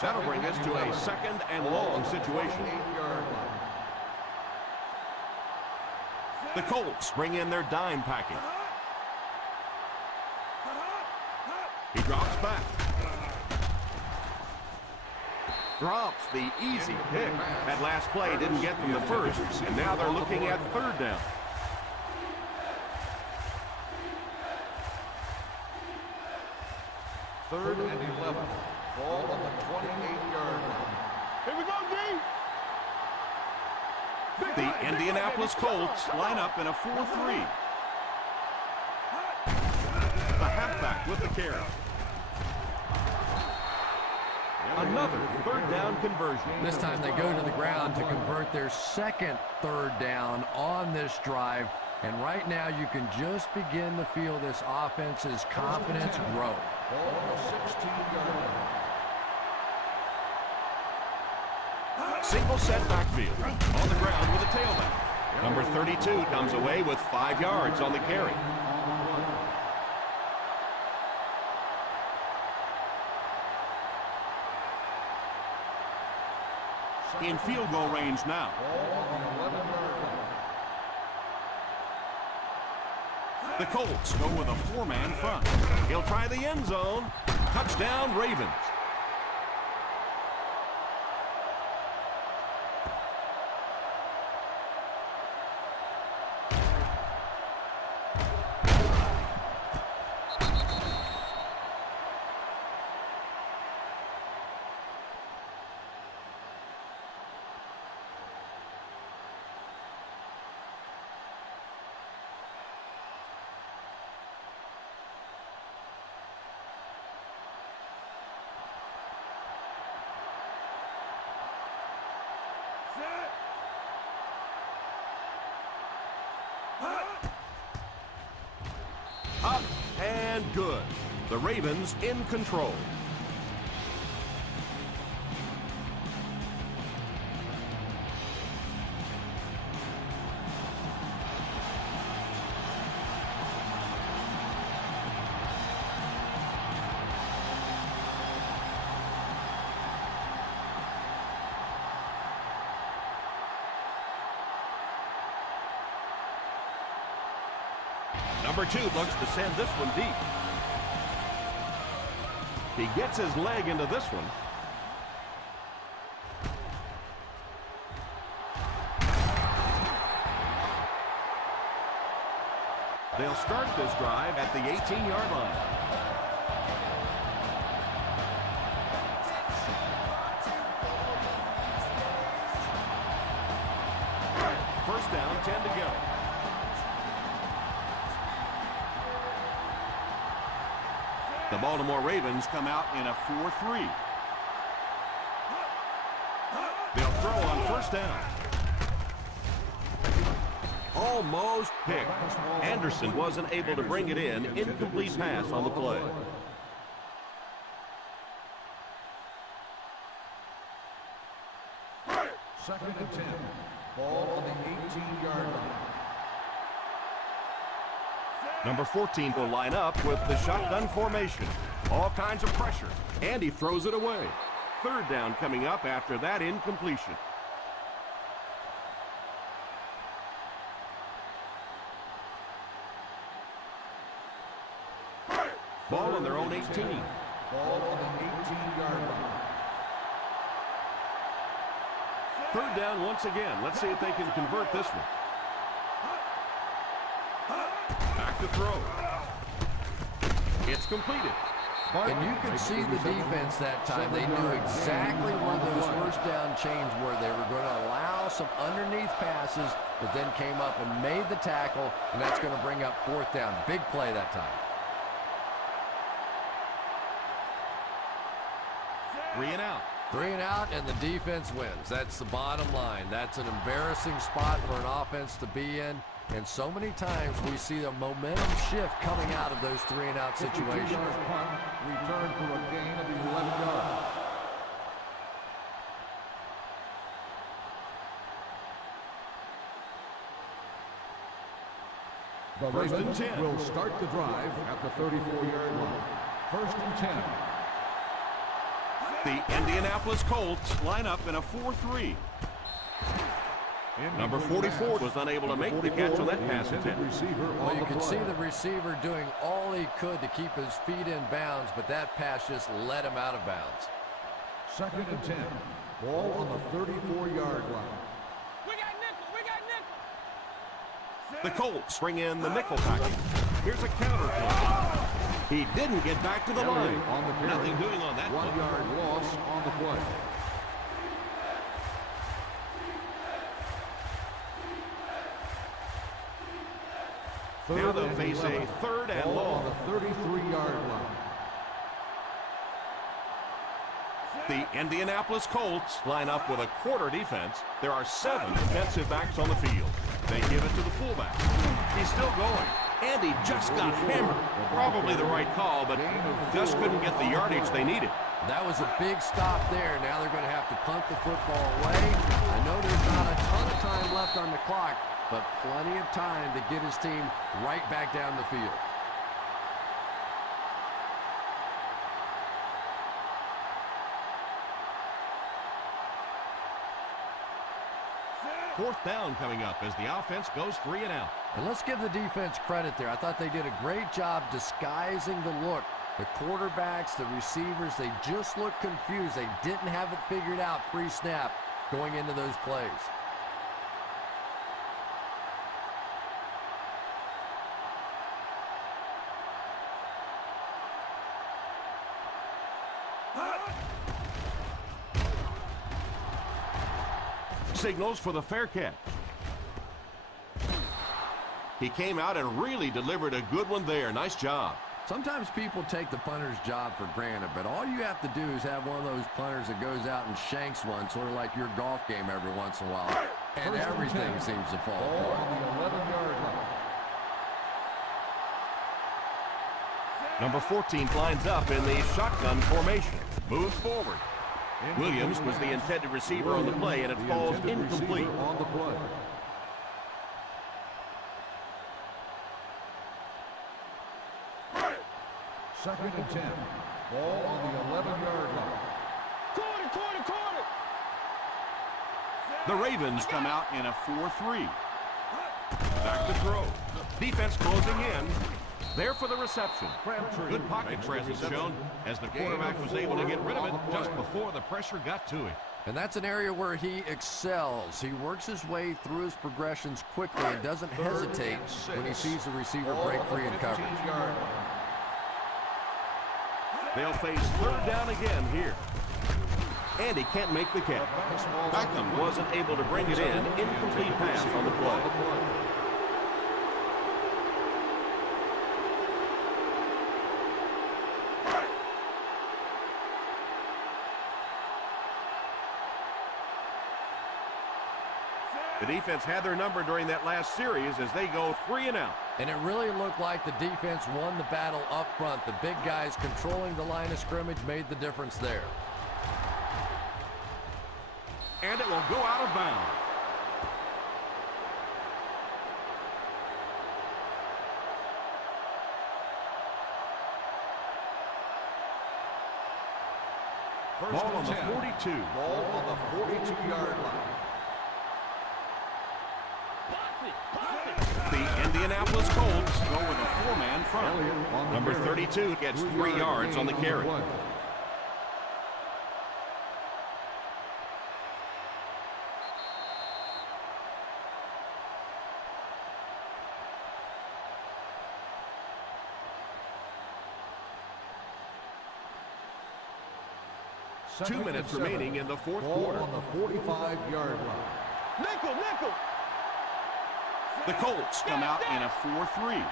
That'll bring us to a 2nd and long situation. 8-yard line. The Colts bring in their dime package. He drops back. Drops the easy pick. That last play didn't get them the first, and now they're looking at third down. Third and 11. Ball on the 28-yard line. Here we go, D. The Indianapolis Colts line up in a 4-3. The halfback with the carry. Another third down conversion. This time they go to the ground to convert their second third down on this drive. And right now you can just begin to feel this offense's confidence grow. Single set backfield. On the ground with a tailback. Number 32 comes away with 5 yards on the carry. In field goal range now. The Colts go with a 4-man front. He'll try the end zone. Touchdown, Ravens. Up and good. The Ravens in control. Number 2 looks to send this one deep. He gets his leg into this one. They'll start this drive at the 18-yard line. First down, 10 to go. The Baltimore Ravens come out in a 4-3. They'll throw on first down. Almost picked. Anderson wasn't able to bring it in. Incomplete pass on the play. Second and 10. Ball on the 18-yard line. Number 14 will line up with the shotgun formation. All kinds of pressure, and he throws it away. Third down coming up after that incompletion. Ball on their own 18. Ball on the 18-yard line. Third down once again. Let's see if they can convert this one. Back to throw. It's completed. And you could see the defense that time. They knew exactly where those first down chains were. They were going to allow some underneath passes, but then came up and made the tackle, and that's going to bring up fourth down. Big play that time. 3 and out. 3 and out, and the defense wins. That's the bottom line. That's an embarrassing spot for an offense to be in. And so many times we see the momentum shift coming out of those 3 and out situations. Return for a gain of 11 yards. The Ravens will start the drive at the 34-yard line. First and 10. The Indianapolis Colts line up in a 4-3. Number 44 was unable to make the catch on that pass attempt. Well, you can see the receiver doing all he could to keep his feet in bounds, but that pass just let him out of bounds. Second and 10. Ball on the 34-yard line. We got nickel. The Colts bring in the nickel package. Here's a counter play. He didn't get back to the line. On the carry. Nothing doing on that 1 yard loss on the play. Now they'll face a third and long. On the 33-yard line. The Indianapolis Colts line up with a quarter defense. There are 7 defensive backs on the field. They give it to the fullback. He's still going. And he just got hammered. Probably the right call, but just couldn't get the yardage they needed. That was a big stop there. Now they're going to have to punt the football away. I know there's not a ton of time left on the clock, but plenty of time to get his team right back down the field. Fourth down coming up as the offense goes 3 and out. And let's give the defense credit there. I thought they did a great job disguising the look. The quarterbacks, the receivers, they just looked confused. They didn't have it figured out pre-snap going into those plays. Signals for the fair catch. He came out and really delivered a good one there. Nice job. Sometimes people take the punter's job for granted, but all you have to do is have one of those punters that goes out and shanks one, sort of like your golf game every once in a while, and everything seems to fall apart. On the 11-yard line. Number 14 lines up in the shotgun formation. Moves forward. Williams was the intended receiver on the play, and it falls incomplete. On the play. Second and 10. Ball on the 11-yard line. Corner. The Ravens come out in a 4-3. Back to throw. Defense closing in. There for the reception. Good pocket presence shown as the quarterback was able to get rid of it just before the pressure got to him. And that's an area where he excels. He works his way through his progressions quickly and doesn't hesitate when he sees the receiver break free in coverage. They'll face third down again here. And he can't make the catch. Beckham wasn't able to bring it in. Incomplete pass on the play. The defense had their number during that last series as they go 3 and out. And it really looked like the defense won the battle up front. The big guys controlling the line of scrimmage made the difference there. And it will go out of bounds. Ball on the 42. Ball on the 42-yard line. The Indianapolis Colts go with a 4-man front. Number 32 gets 3 yards on the carry. Second 2 minutes and 7. remaining in the fourth Ball quarter. on the 45-yard line. Nickel. The Colts come out in a 4-3.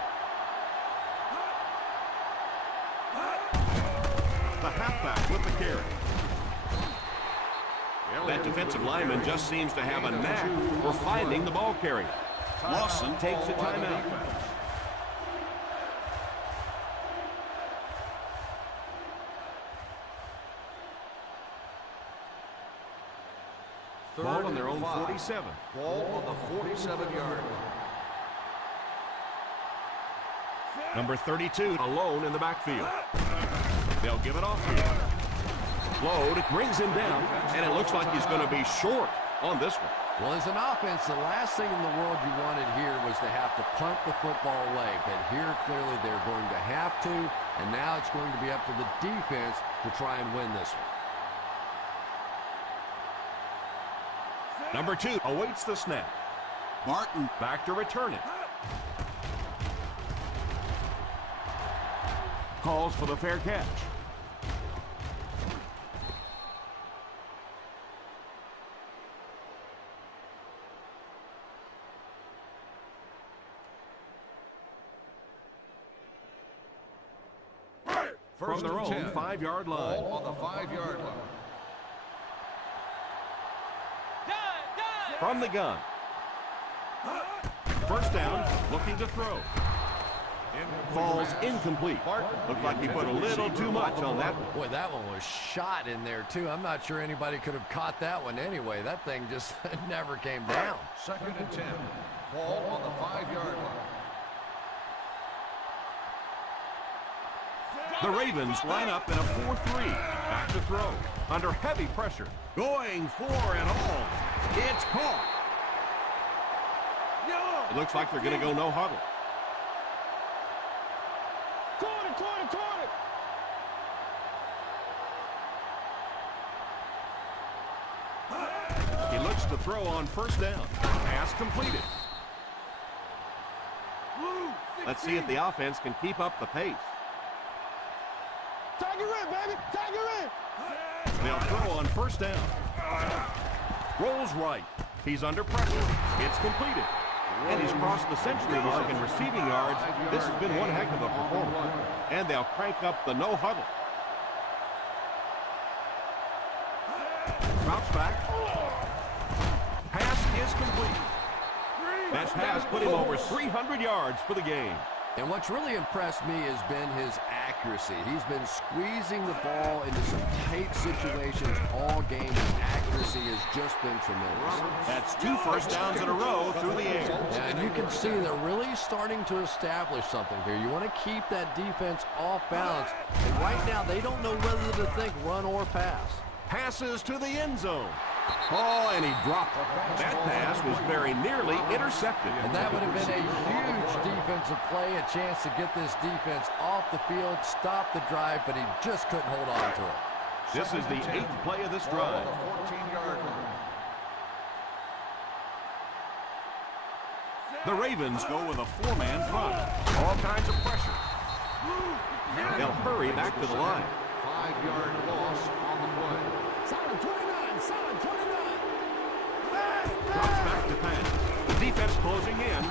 The halfback with the carry. That defensive lineman just seems to have a knack for finding the ball carrier. Lawson takes a timeout. Ball on their own 47. Ball on the 47-yard line. Number 32 alone in the backfield. They'll give it off here. Load brings him down, and it looks like he's going to be short on this one. Well, as an offense, the last thing in the world you wanted here was to have to punt the football away. But here, clearly, they're going to have to, and now it's going to be up to the defense to try and win this one. Number 2 awaits the snap. Martin back to return it. Calls for the fair catch. From their own 5-yard line. Ball on the 5-yard line. from the gun. First down, looking to throw. Falls incomplete. Looked like he put a little too much on that one. Boy, that one was shot in there, too. I'm not sure anybody could have caught that one anyway. That thing just never came down. 2nd and 10. Ball on the 5-yard line. The Ravens line up in a 4-3. Back to throw. Under heavy pressure. Going for it all. It's caught. It looks like they're going to go no huddle. Corner. He looks to throw on first down. Pass completed. Let's see if the offense can keep up the pace. Tiger in, baby. Tiger in. They'll throw on first down. Rolls right. He's under pressure. It's completed. And he's crossed the century mark in receiving yards. This has been one heck of a performance. And they'll crank up the no huddle. Bounce back. Pass is complete. That pass put him over 300 yards for the game. And what's really impressed me has been his accuracy. He's been squeezing the ball into some tight situations all game. His accuracy has just been tremendous. That's 2 first downs in a row through the air. Yeah, and you can see they're really starting to establish something here. You want to keep that defense off balance. And right now, they don't know whether to think run or pass. Passes to the end zone. Oh, and he dropped it. That pass was very nearly intercepted. And that would have been a huge defensive play, a chance to get this defense off the field, stop the drive, but he just couldn't hold on to it. This is the 8th play of this drive. 14-yard line. The Ravens go with a 4-man front. All kinds of pressure. They'll hurry back to the line. 5-yard loss on the play. Solid 29. Drops back to pass. The defense closing in.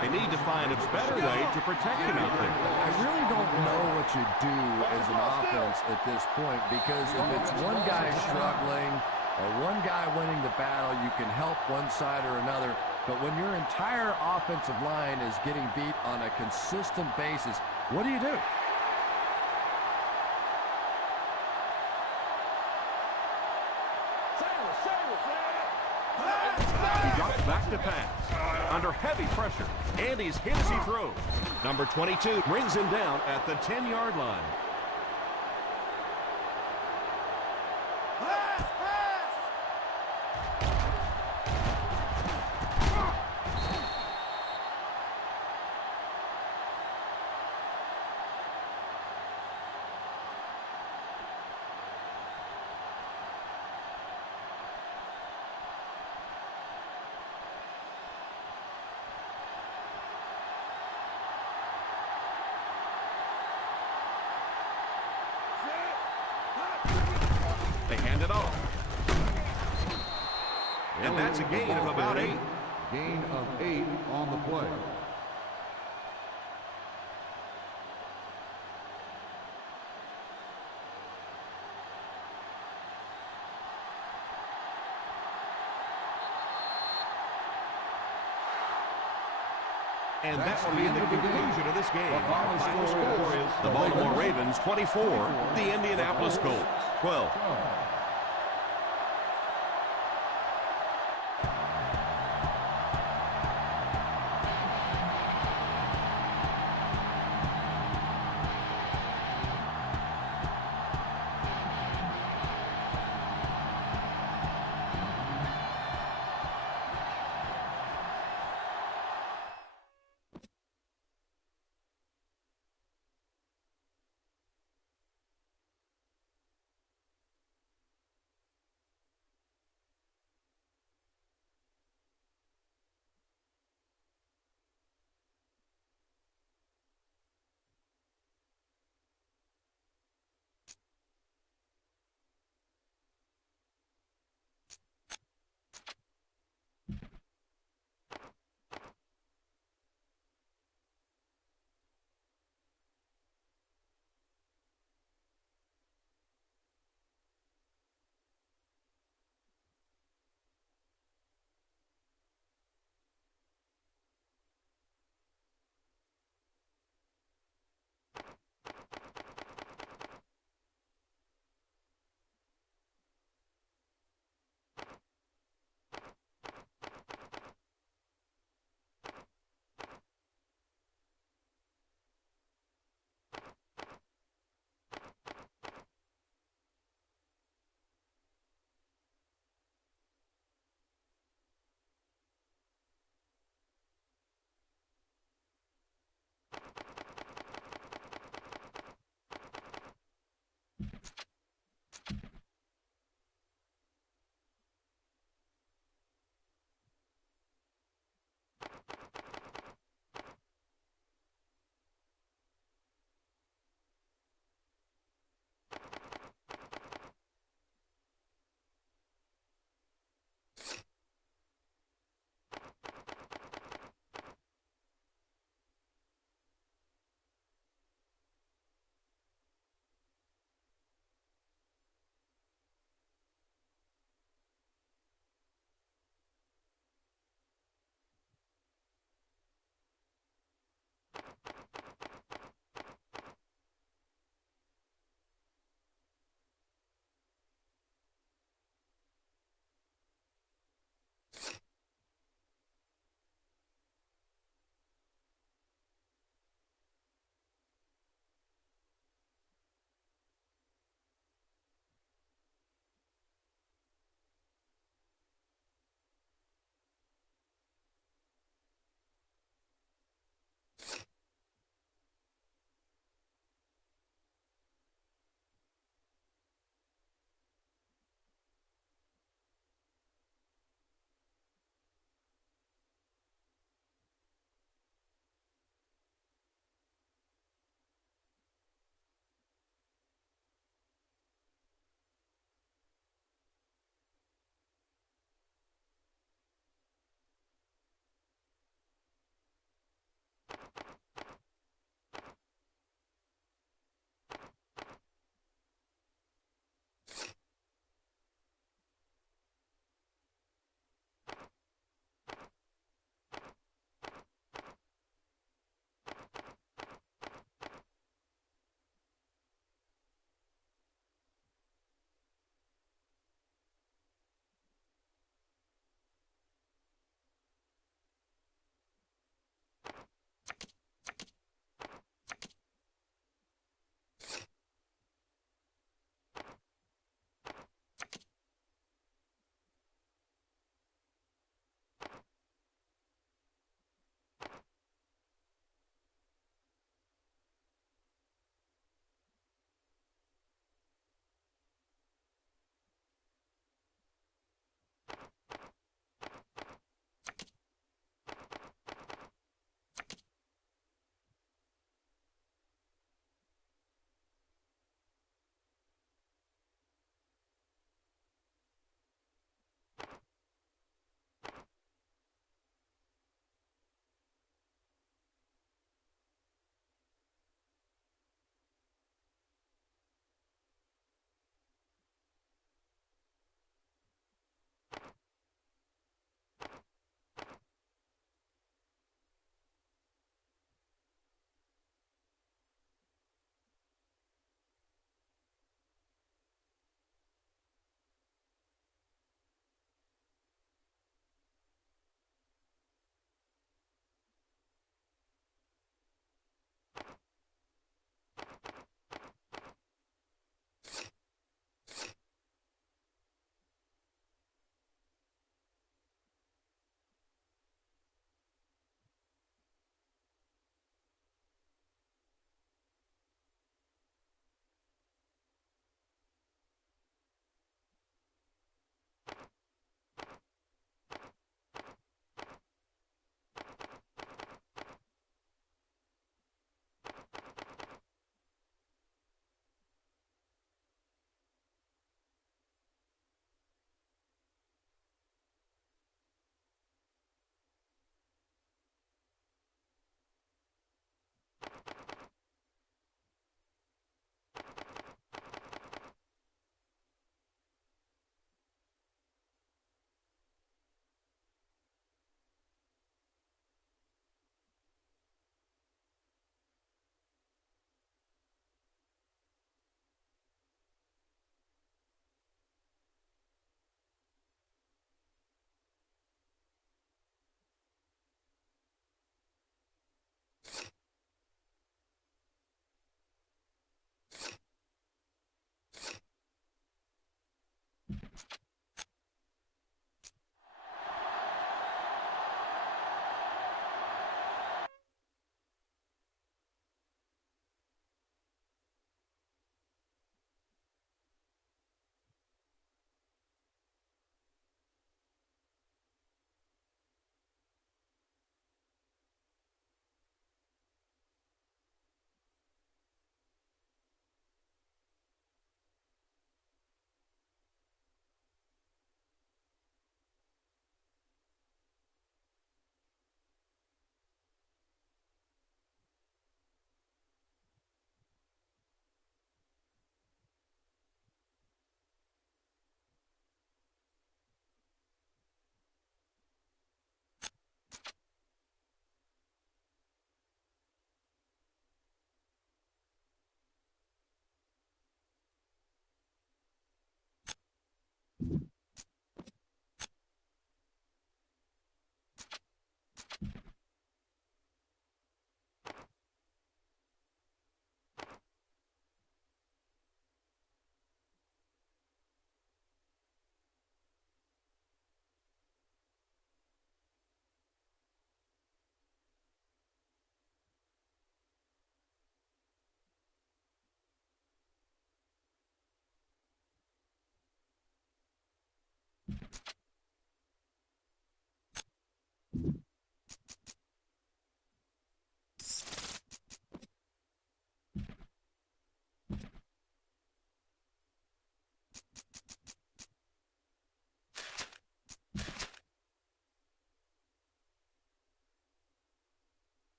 They need to find a better way to protect him out there. I really don't know what you do as an offense at this point, because if it's one guy struggling or one guy winning the battle, you can help one side or another. But when your entire offensive line is getting beat on a consistent basis, what do you do? He drops back to pass. Under heavy pressure. And he's hit as he throws. Number 22 brings him down at the 10-yard line. They hand it off. And that's a gain of about 8. Gain of 8 on the play. And that will be the conclusion of this game. Our final score is the Baltimore Ravens 24, the Indianapolis Colts 12.